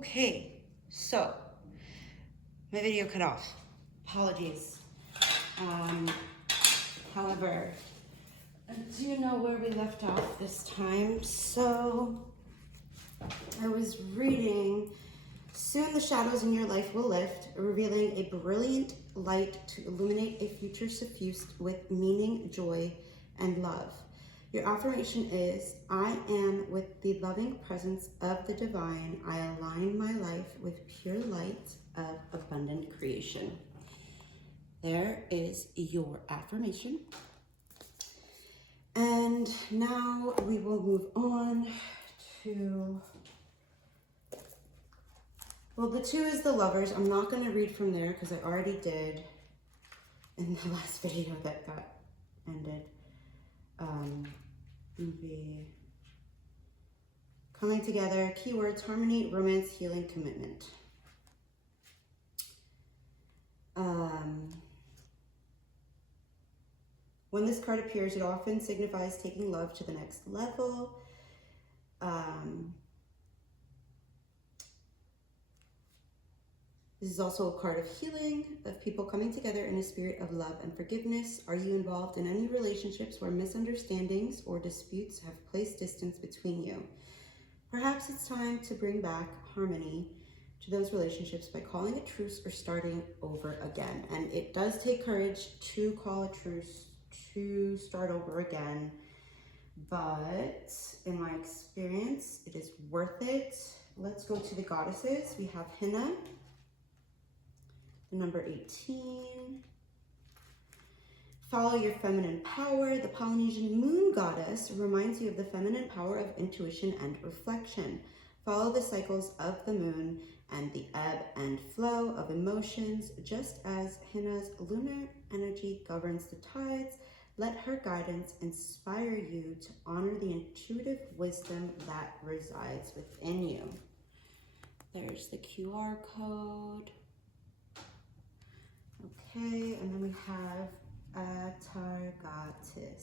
Okay, so my video cut off. Apologies. However, I do know where we left off this time. So I was reading, soon the shadows in your life will lift, revealing a brilliant light to illuminate a future suffused with meaning, joy, and love. Your affirmation is, I am with the loving presence of the divine. I align my life with pure light of abundant creation. There is your affirmation. And now we will move on to, well, the 2 is the Lovers. I'm not going to read from there because I already did in the last video that got ended. Be coming together, keywords, harmony, romance, healing, commitment. When this card appears, it often signifies taking love to the next level. This is also a card of healing, of people coming together in a spirit of love and forgiveness. Are you involved in any relationships where misunderstandings or disputes have placed distance between you? Perhaps it's time to bring back harmony to those relationships by calling a truce or starting over again. And it does take courage to call a truce, to start over again. But in my experience, it is worth it. Let's go to the goddesses. We have Hina. Number 18, follow your feminine power. The Polynesian moon goddess reminds you of the feminine power of intuition and reflection. Follow the cycles of the moon and the ebb and flow of emotions. Just as Hina's lunar energy governs the tides, let her guidance inspire you to honor the intuitive wisdom that resides within you. There's the QR code. Okay, and then we have Atargatis.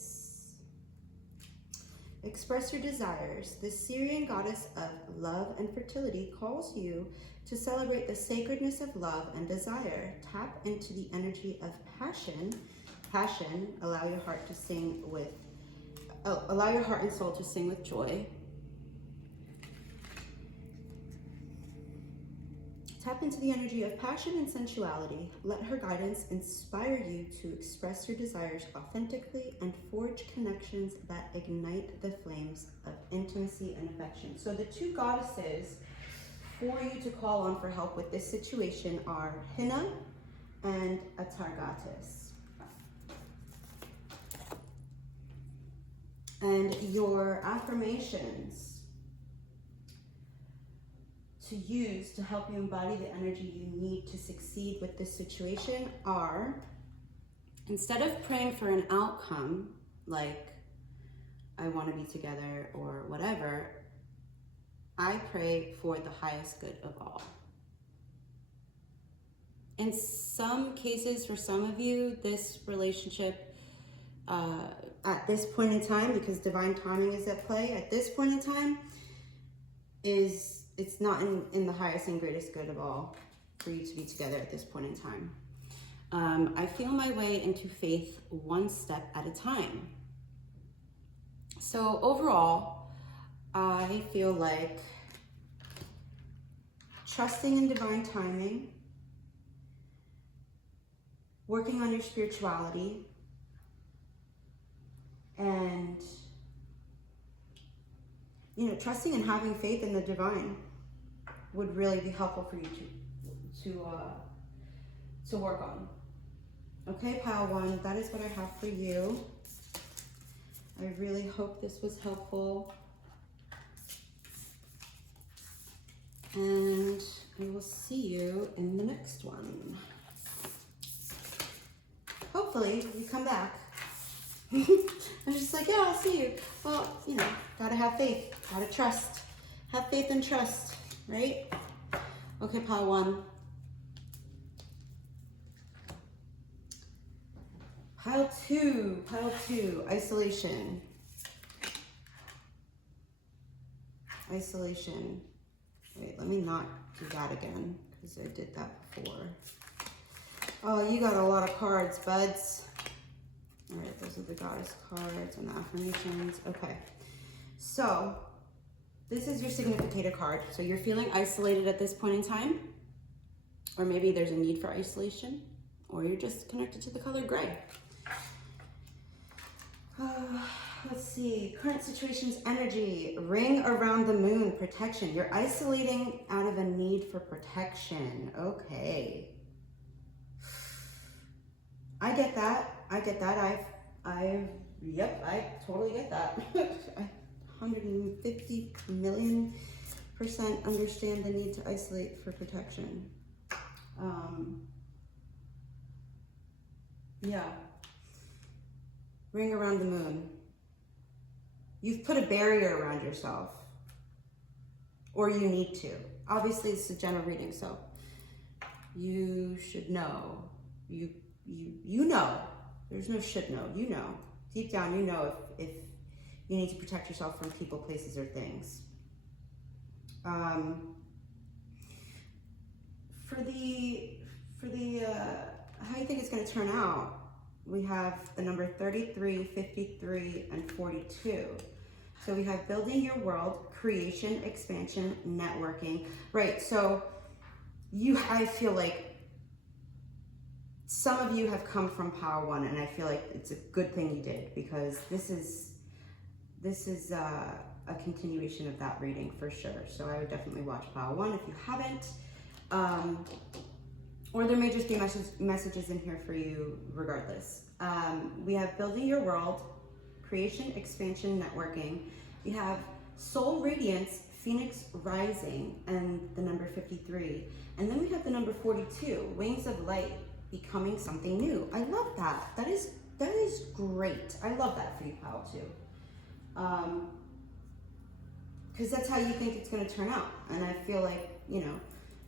Express your desires. The Syrian goddess of love and fertility calls you to celebrate the sacredness of love and desire. Tap into the energy of passion. Passion, allow your heart and soul to sing with joy. Tap into the energy of passion and sensuality. Let her guidance inspire you to express your desires authentically and forge connections that ignite the flames of intimacy and affection. So the 2 goddesses for you to call on for help with this situation are Hina and Atargatis. And your affirmations to use to help you embody the energy you need to succeed with this situation are, instead of praying for an outcome, like I want to be together or whatever, I pray for the highest good of all. In some cases, for some of you, this relationship, at this point in time, because divine timing is at play, at this point in time, it's not in the highest and greatest good of all for you to be together at this point in time. I feel my way into faith one step at a time. So overall, I feel like trusting in divine timing, working on your spirituality, and trusting and having faith in the divine would really be helpful for you to work on. Okay, Pile 1, that is what I have for you. I really hope this was helpful. And I will see you in the next one. Hopefully, you come back. I'm just like, yeah, I'll see you. Well, gotta have faith, gotta trust. Have faith and trust, right? Okay, Pile 1. Pile 2, isolation. Wait, let me not do that again, because I did that before. Oh, you got a lot of cards, buds. All right, those are the goddess cards and the affirmations. Okay, so this is your significator card. So you're feeling isolated at this point in time, or maybe there's a need for isolation, or you're just connected to the color gray. Let's see, current situation's energy, ring around the moon, protection. You're isolating out of a need for protection. Okay. I get that. I totally get that. I 150 million% understand the need to isolate for protection. Yeah. Ring around the moon. You've put a barrier around yourself, or you need to. Obviously, it's a general reading, so you should know. You know. There's no should know. You know. Deep down, you know if you need to protect yourself from people, places, or things. For the how you think it's going to turn out, we have the number 33, 53, and 42. So we have building your world, creation, expansion, networking. Right, so I feel like some of you have come from Power 1, and I feel like it's a good thing you did, because this is a continuation of that reading for sure. So I would definitely watch Power 1 if you haven't. Or there may just be messages in here for you regardless. We have building your world, creation, expansion, networking. We have soul radiance, phoenix rising, and the number 53. And then we have the number 42, wings of light, becoming something new. I love that. That is great. I love that for you, Power 2. Because that's how you think it's going to turn out. And I feel like,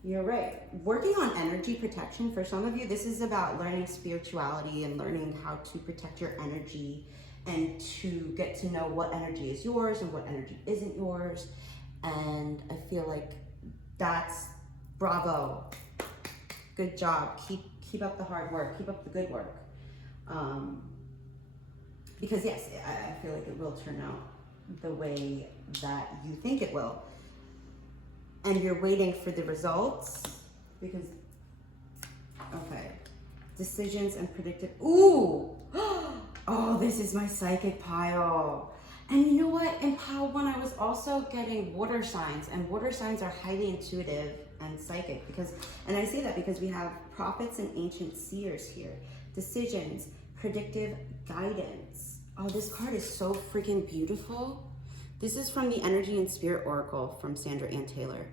you're right. Working on energy protection, for some of you, this is about learning spirituality and learning how to protect your energy and to get to know what energy is yours and what energy isn't yours. And I feel like that's bravo. Good job. Keep up the hard work. Keep up the good work. Because yes, I feel like it will turn out the way that you think it will. And you're waiting for the results because, okay, decisions and predictive. Ooh, oh, this is my psychic pile. And you know what? In pile 1, I was also getting water signs, and water signs are highly intuitive and psychic and I say that because we have prophets and ancient seers here. Decisions, predictive guidance. Oh, this card is so freaking beautiful. This is from the Energy and Spirit Oracle from Sandra Ann Taylor.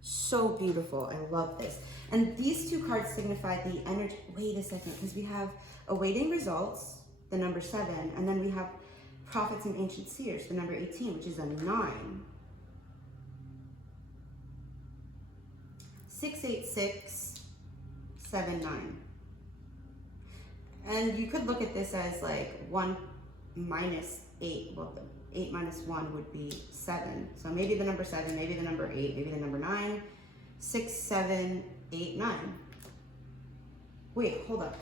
So beautiful. I love this. And these two cards signify the energy. Wait a second, because we have awaiting results, the number 7, and then we have prophets and ancient seers, the number 18, which is a 9. 68679. And you could look at this as like 1 minus 8. Well, the 8 minus 1 would be 7. So maybe the number 7, maybe the number 8, maybe the number 9. 6, 7, 8, 9. Wait, hold up.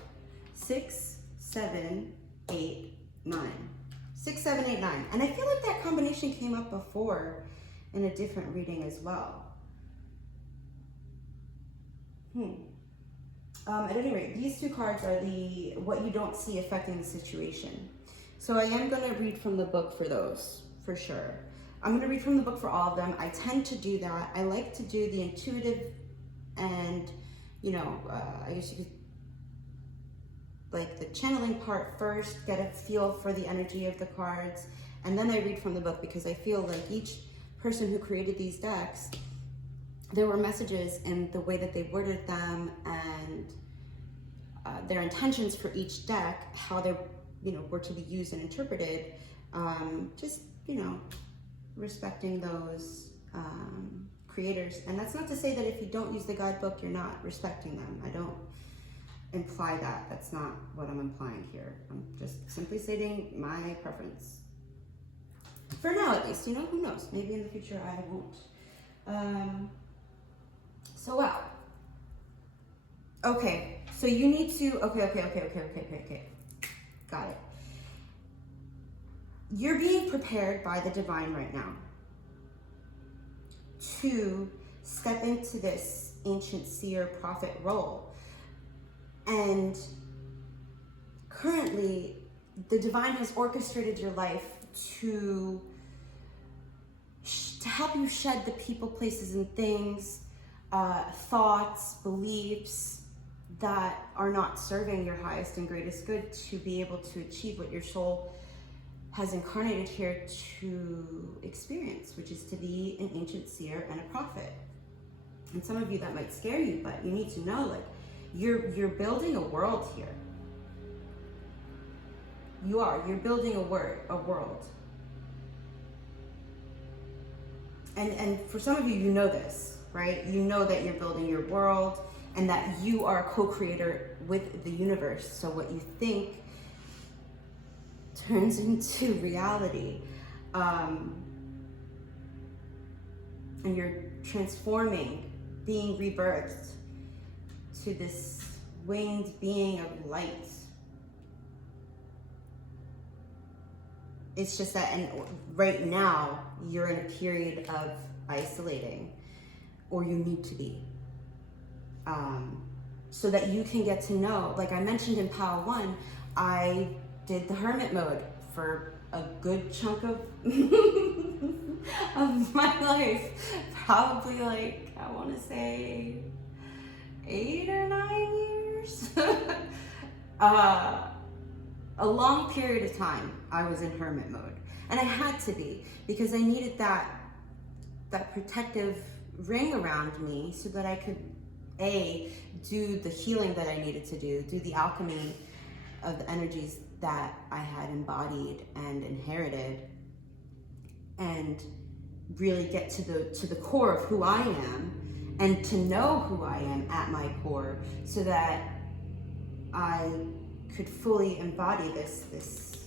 6, 7, 8, 9. 6, 7, 8, 9. And I feel like that combination came up before in a different reading as well. At any rate, these two cards are what you don't see affecting the situation. So I am going to read from the book for those, for sure. I'm going to read from the book for all of them. I tend to do that. I like to do the intuitive and, I guess you could, like the channeling part first, get a feel for the energy of the cards, and then I read from the book because I feel like each person who created these decks, there were messages in the way that they worded them and their intentions for each deck, how they were to be used and interpreted, respecting those creators. And that's not to say that if you don't use the guidebook, you're not respecting them. I don't imply that. That's not what I'm implying here. I'm just simply stating my preference. For now, at least, who knows? Maybe in the future I won't. So wow. Okay, so you need to, okay. Got it. You're being prepared by the divine right now to step into this ancient seer prophet role. And currently, the divine has orchestrated your life to help you shed the people, places, and things, thoughts, beliefs that are not serving your highest and greatest good, to be able to achieve what your soul has incarnated here to experience, which is to be an ancient seer and a prophet. And some of you, that might scare you, but you need to know, like, you're building a world here. You're building a world. And for some of you, you know this, right? You know that you're building your world and that you are a co-creator with the universe. So what you think turns into reality. And you're transforming, being rebirthed to this winged being of light. It's just that, and right now, you're in a period of isolating, or you need to be. So that you can get to know, like I mentioned in Pile 1, I did the hermit mode for a good chunk of, of my life. Probably like, I want to say 8 or 9 years. A long period of time I was in hermit mode, and I had to be, because I needed that protective ring around me so that I could do the healing that I needed to do the alchemy of the energies that I had embodied and inherited, and really get to the core of who I am, and to know who I am at my core, so that I could fully embody this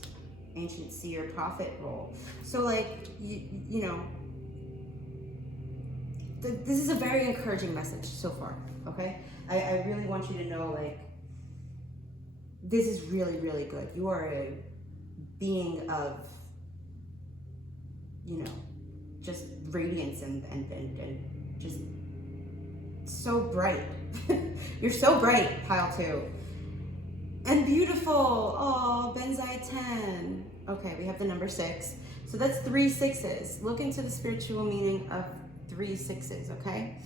ancient seer prophet role. So like, you know, this is a very encouraging message so far, okay? I really want you to know, like, this is really, really good. You are a being of, you know, just radiance and just so bright. You're so bright, Pile 2. And beautiful. Oh, Benzai 10. Okay, we have the number 6. So that's 3 6s. Look into the spiritual meaning of 3 6s, okay?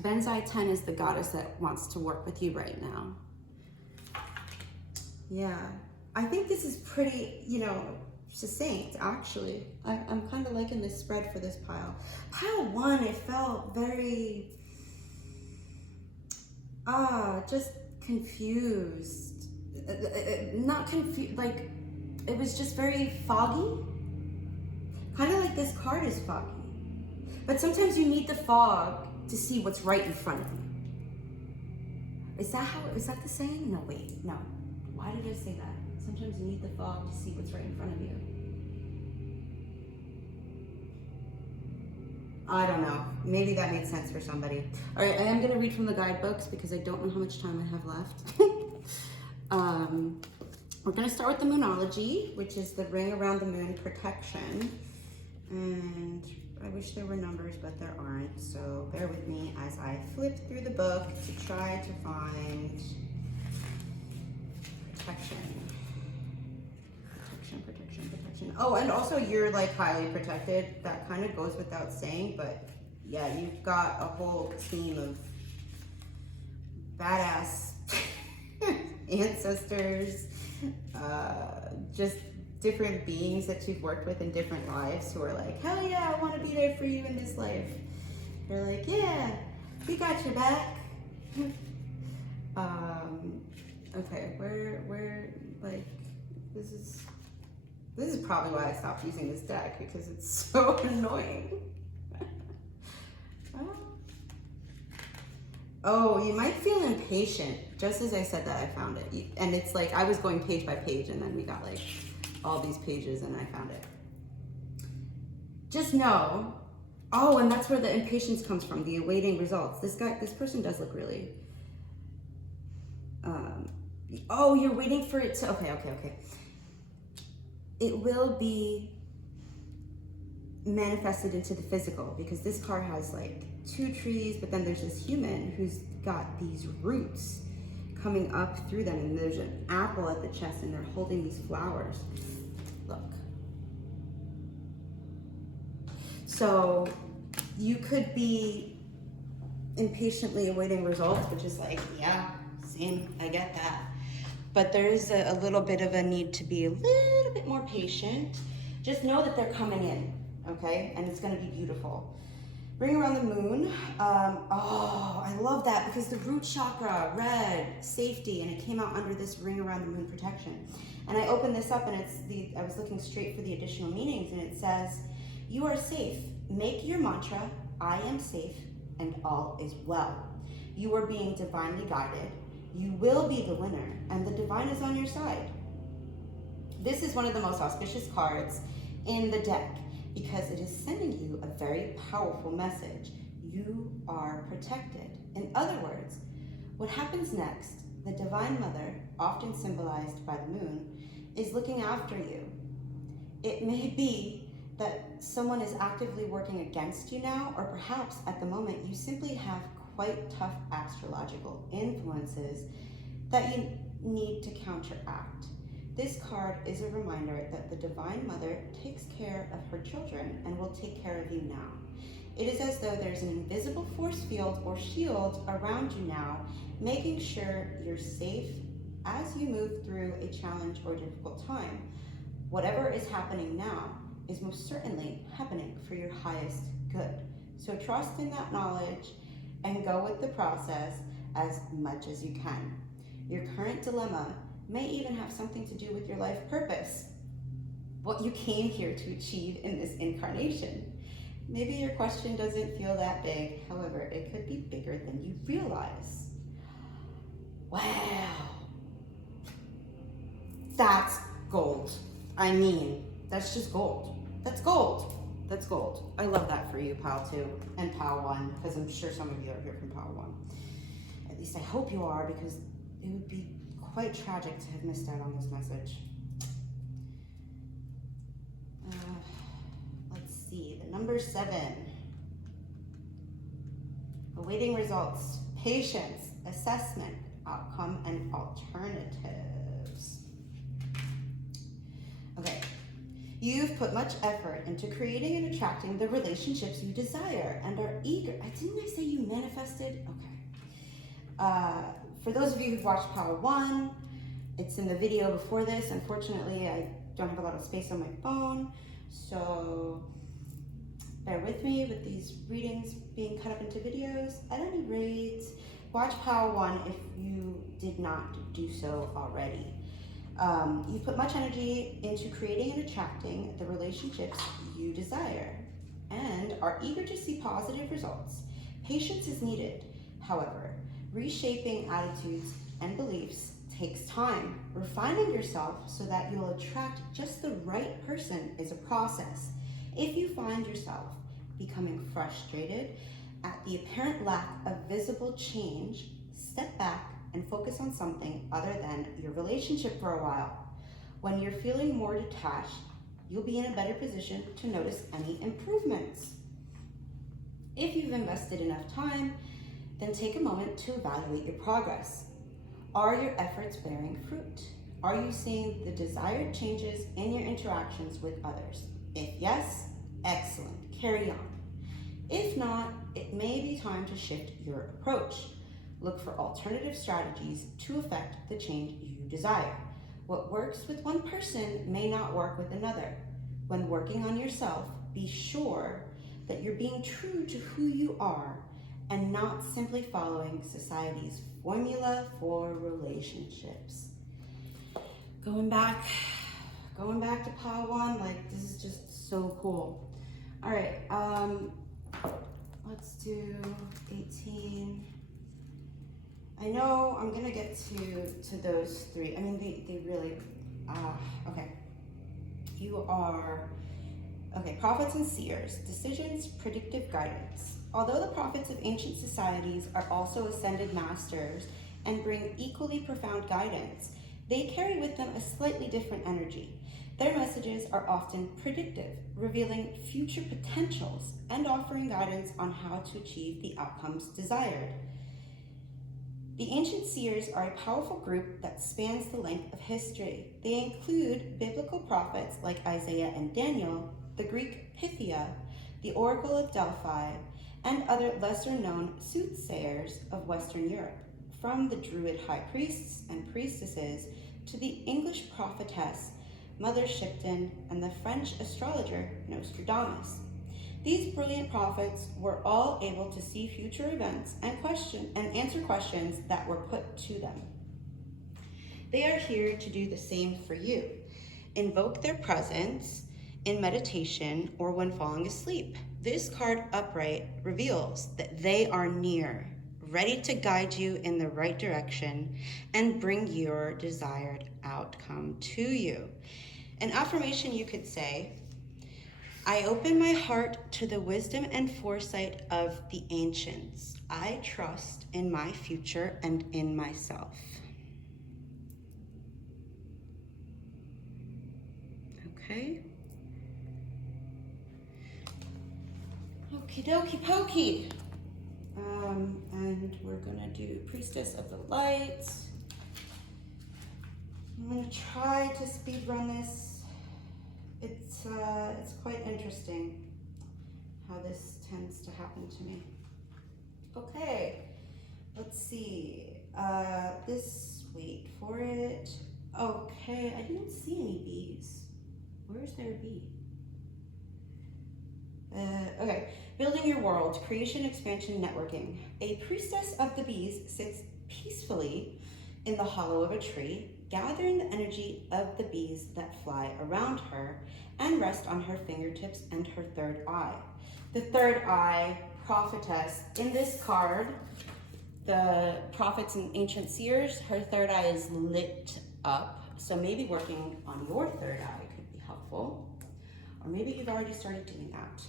Benzai 10 is the goddess that wants to work with you right now. Yeah, I think this is pretty, you know, succinct, actually. I'm kind of liking this spread for this pile. Pile 1, it felt very, just confused. Not confused, like, it was just very foggy. Kind of like this card is foggy. But sometimes you need the fog to see what's right in front of you. Is that the saying? No, wait, no. Why did I say that? Sometimes you need the fog to see what's right in front of you. I don't know. Maybe that made sense for somebody. All right, I am going to read from the guidebooks because I don't know how much time I have left. We're going to start with the Moonology, which is the ring around the moon protection. And I wish there were numbers, but there aren't. So bear with me as I flip through the book to try to find protection. Protection. Oh, and also you're like highly protected. That kind of goes without saying, but yeah, you've got a whole team of badass ancestors, just different beings that you've worked with in different lives who are like, hell yeah, I want to be there for you in this life. You're like, yeah, we got your back. Okay, where, like, this is probably why I stopped using this deck, because it's so annoying. Oh, you might feel impatient. Just as I said that, I found it. And it's like, I was going page by page, and then we got like all these pages, and I found it. Just know Oh, and that's where the impatience comes from, the awaiting results. This person does look really, oh, you're waiting for it to, okay. It will be manifested into the physical, because this card has like 2 trees, but then there's this human who's got these roots coming up through them, and there's an apple at the chest, and they're holding these flowers. Look. So you could be impatiently awaiting results, which is like, yeah, same, I get that. But there is a little bit of a need to be a little bit more patient. Just know that they're coming in, okay? And it's gonna be beautiful. Bring around the moon. Oh, I love that, because the root chakra, red, safety, and it came out under this ring around the moon, protection. And I opened this up, and I was looking straight for the additional meanings, and it says, you are safe. Make your mantra, I am safe, and all is well. You are being divinely guided. You will be the winner, and the divine is on your side. This is one of the most auspicious cards in the deck, because it is sending you a very powerful message. You are protected. In other words, what happens next, the Divine Mother, often symbolized by the moon, is looking after you. It may be that someone is actively working against you now, or perhaps at the moment you simply have quite tough astrological influences that you need to counteract. This card is a reminder that the Divine Mother takes care of her children and will take care of you now. It is as though there's an invisible force field or shield around you now, making sure you're safe as you move through a challenge or difficult time. Whatever is happening now is most certainly happening for your highest good. So trust in that knowledge and go with the process as much as you can. Your current dilemma may even have something to do with your life purpose, what you came here to achieve in this incarnation. Maybe your question doesn't feel that big, however, it could be bigger than you realize. Wow. That's gold. I mean, that's just gold. That's gold. That's gold. I love that for you, Pile 2 and Pile 1, because I'm sure some of you are here from Pile 1. At least I hope you are, because it would be quite tragic to have missed out on this message. Let's see, the number 7. Awaiting results, patience, assessment, outcome, and alternatives. Okay, you've put much effort into creating and attracting the relationships you desire and are eager. Didn't I say you manifested? Okay. For those of you who've watched Power 1, it's in the video before this. Unfortunately, I don't have a lot of space on my phone, so bear with me with these readings being cut up into videos. At any rate, watch Power 1 if you did not do so already. You put much energy into creating and attracting the relationships you desire and are eager to see positive results. Patience is needed, however. Reshaping attitudes and beliefs takes time. Refining yourself so that you'll attract just the right person is a process. If you find yourself becoming frustrated at the apparent lack of visible change, step back and focus on something other than your relationship for a while. When you're feeling more detached, you'll be in a better position to notice any improvements. If you've invested enough time, then take a moment to evaluate your progress. Are your efforts bearing fruit? Are you seeing the desired changes in your interactions with others? If yes, excellent, carry on. If not, it may be time to shift your approach. Look for alternative strategies to affect the change you desire. What works with one person may not work with another. When working on yourself, be sure that you're being true to who you are and not simply following society's formula for relationships. Going back to Pile 1, like, this is just so cool. All right, let's do 18. I know I'm gonna get to those 3. I mean, they really, okay. You are Okay, prophets and seers, decisions, predictive guidance. Although the prophets of ancient societies are also ascended masters and bring equally profound guidance, they carry with them a slightly different energy. Their messages are often predictive, revealing future potentials and offering guidance on how to achieve the outcomes desired. The ancient seers are a powerful group that spans the length of history. They include biblical prophets like Isaiah and Daniel, the Greek Pythia, the Oracle of Delphi, and other lesser-known soothsayers of Western Europe, from the Druid high priests and priestesses to the English prophetess Mother Shipton and the French astrologer Nostradamus. These brilliant prophets were all able to see future events and answer questions that were put to them. They are here to do the same for you. Invoke their presence in meditation or when falling asleep. This card upright reveals that they are near, ready to guide you in the right direction and bring your desired outcome to you. An affirmation you could say, I open my heart to the wisdom and foresight of the ancients. I trust in my future and in myself. Okay. Okie dokie pokey. And we're gonna do Priestess of the Light. I'm gonna try to speed run this. It's quite interesting how this tends to happen to me. Okay, let's see. This, wait for it. Okay, I didn't see any bees. Where's their bee? Okay, building your world, creation, expansion, networking. A priestess of the bees sits peacefully in the hollow of a tree, gathering the energy of the bees that fly around her and rest on her fingertips and her third eye. The third eye, prophetess. In this card, the prophets and ancient seers, her third eye is lit up. So maybe working on your third eye could be helpful. Or maybe you've already started doing that.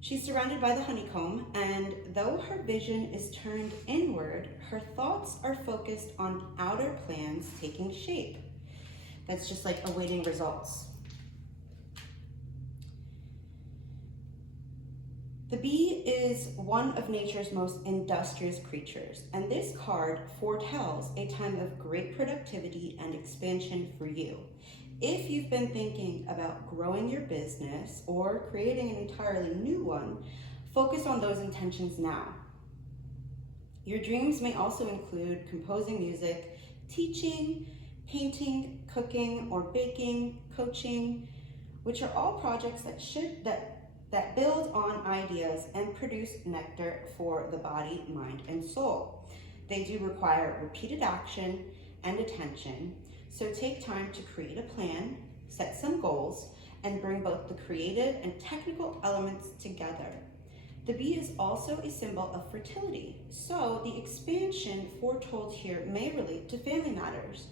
She's surrounded by the honeycomb, and though her vision is turned inward, her thoughts are focused on outer plans taking shape. That's just like awaiting results. The bee is one of nature's most industrious creatures, and this card foretells a time of great productivity and expansion for you. If you've been thinking about growing your business or creating an entirely new one, focus on those intentions now. Your dreams may also include composing music, teaching, painting, cooking, or baking, coaching, which are all projects that build on ideas and produce nectar for the body, mind, and soul. They do require repeated action and attention, so take time to create a plan, set some goals, and bring both the creative and technical elements together. The bee is also a symbol of fertility, so the expansion foretold here may relate to family matters.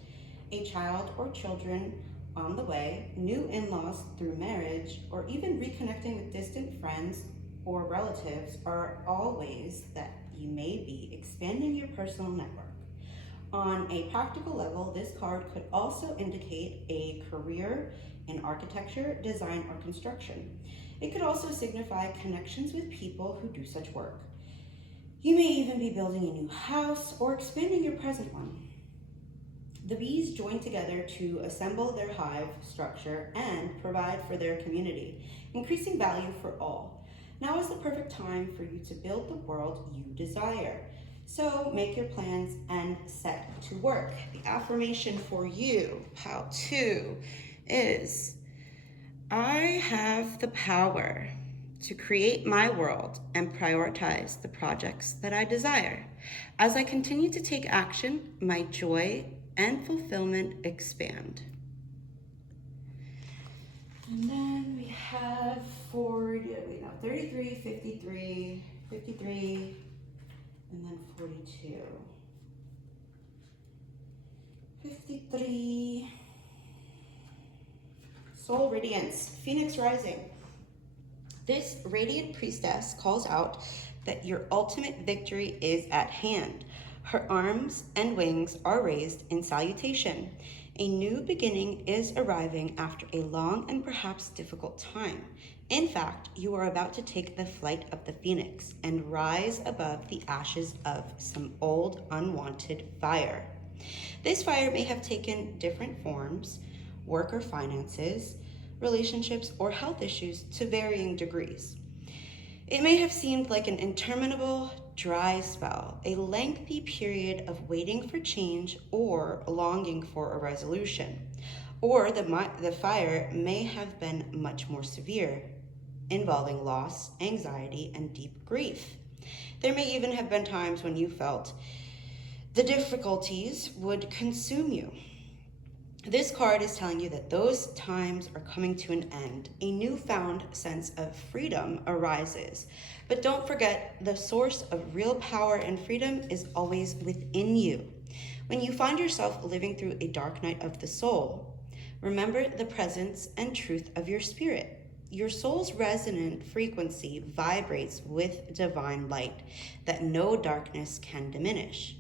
A child or children on the way, new in-laws through marriage, or even reconnecting with distant friends or relatives are all ways that you may be expanding your personal network. On a practical level, this card could also indicate a career in architecture, design, or construction. It could also signify connections with people who do such work. You may even be building a new house or expanding your present one. The bees join together to assemble their hive structure and provide for their community, increasing value for all. Now is the perfect time for you to build the world you desire. So make your plans and set to work. The affirmation for you, pile 2, is I have the power to create my world and prioritize the projects that I desire. As I continue to take action, my joy and fulfillment expand. And then we have 33, 53, 53, and then 42. 53. Soul Radiance, Phoenix Rising. This radiant priestess calls out that your ultimate victory is at hand. Her arms and wings are raised in salutation. A new beginning is arriving after a long and perhaps difficult time. In fact, you are about to take the flight of the phoenix and rise above the ashes of some old unwanted fire. This fire may have taken different forms: work or finances, relationships, or health issues to varying degrees. It may have seemed like an interminable, dry spell, a lengthy period of waiting for change or longing for a resolution. Or the fire may have been much more severe, involving loss, anxiety, and deep grief. There may even have been times when you felt the difficulties would consume you. This card is telling you that those times are coming to an end. A newfound sense of freedom arises. But don't forget, the source of real power and freedom is always within you. When you find yourself living through a dark night of the soul, remember the presence and truth of your spirit. Your soul's resonant frequency vibrates with divine light that no darkness can diminish.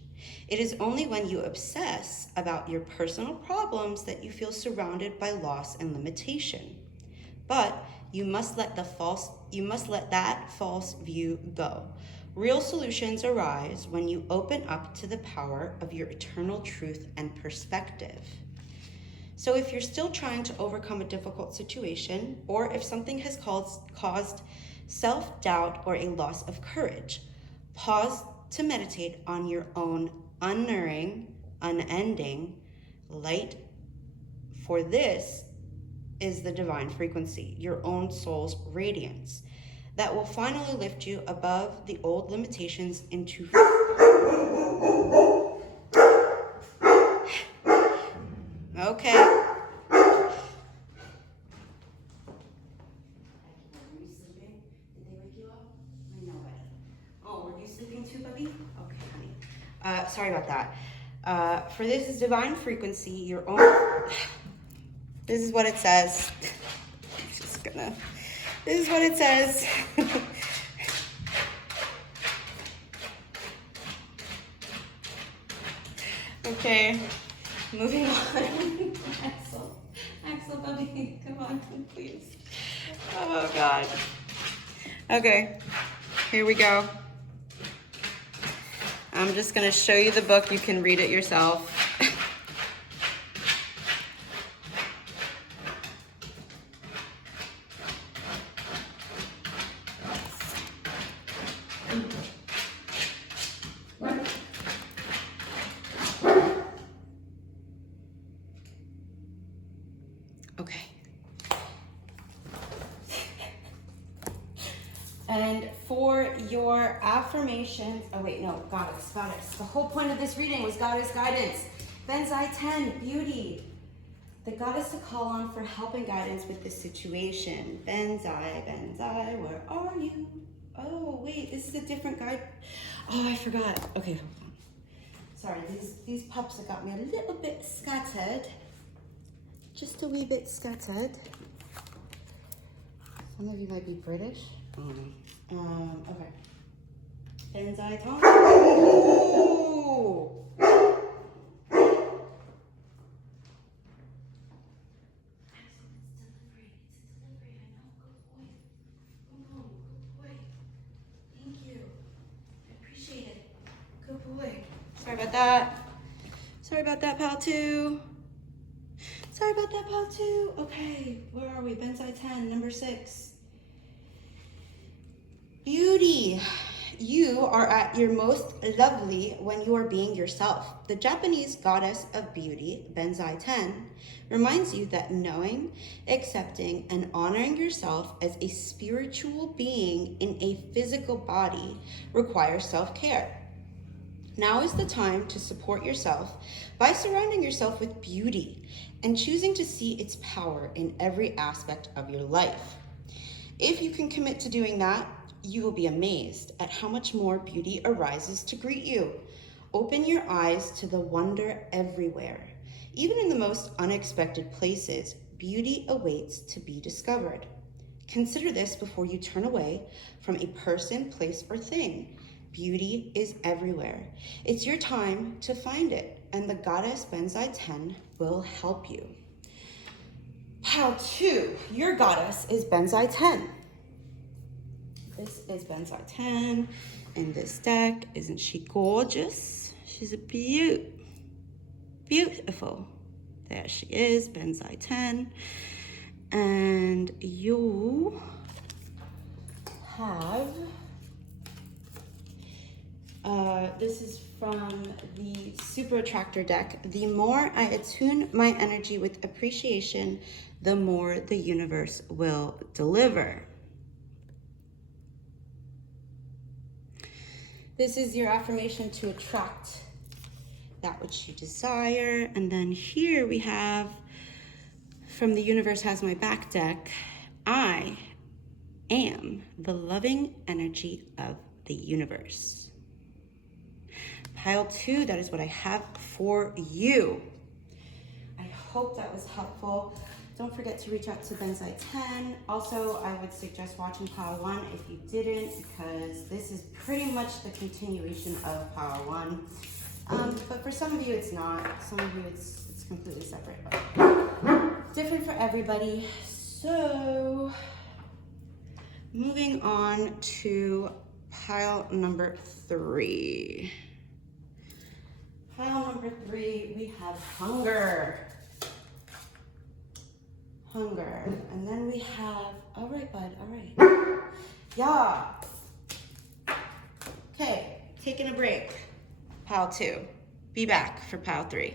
It is only when you obsess about your personal problems that you feel surrounded by loss and limitation. But you must let that false view go. Real solutions arise when you open up to the power of your eternal truth and perspective. So if you're still trying to overcome a difficult situation, or if something has caused self-doubt or a loss of courage, pause to meditate on your own unnerving, unending light. For this is the divine frequency, your own soul's radiance, that will finally lift you above the old limitations into okay. Were you sleeping? Did they wake you up? I know it. Oh, were you sleeping too, puppy? Okay, honey. Sorry about that. For this is divine frequency, your own. This is what it says. This is what it says. Okay, moving on. Axel, puppy, come on, please. Oh, God. Okay, here we go. I'm just going to show you the book. You can read it yourself. Okay. And for your affirmations, oh wait, no, goddess. The whole point of this reading was goddess guidance. Benzai 10, beauty. The goddess to call on for help and guidance with this situation. Benzai, where are you? Oh, wait, this is a different guide. Oh, I forgot. Okay, hold on. Sorry, these pups have got me a little bit scattered. Just a wee bit scattered. Some of you might be British. Okay. Benzai Tom. Oh! Sorry about that, pal two. Okay, where are we? Benzai 10, number 6. Beauty. You are at your most lovely when you are being yourself. The Japanese goddess of beauty, Benzai 10, reminds you that knowing, accepting, and honoring yourself as a spiritual being in a physical body requires self-care. Now is the time to support yourself by surrounding yourself with beauty and choosing to see its power in every aspect of your life. If you can commit to doing that, you will be amazed at how much more beauty arises to greet you. Open your eyes to the wonder everywhere. Even in the most unexpected places, beauty awaits to be discovered. Consider this before you turn away from a person, place, or thing. Beauty is everywhere. It's your time to find it, and the goddess Benzai 10 will help you. Pile 2, your goddess is Benzai 10. This is Benzai 10 in this deck. Isn't she gorgeous? She's a beautiful. There she is, Benzai 10. And you have, this is from the Super Attractor deck. The more I attune my energy with appreciation, the more the universe will deliver. This is your affirmation to attract that which you desire. And then here we have, from the Universe Has My Back deck, I am the loving energy of the universe. Pile 2, that is what I have for you. I hope that was helpful. Don't forget to reach out to Benzai 10. Also, I would suggest watching Pile 1 if you didn't, because this is pretty much the continuation of Pile 1. But for some of you, it's not. Some of you, it's completely separate, but different for everybody. So, moving on to pile number 3. Pile number 3, we have hunger. Hunger. And then we have, all right, bud, all right. Yeah. Okay, taking a break. Pile 2. Be back for pile 3.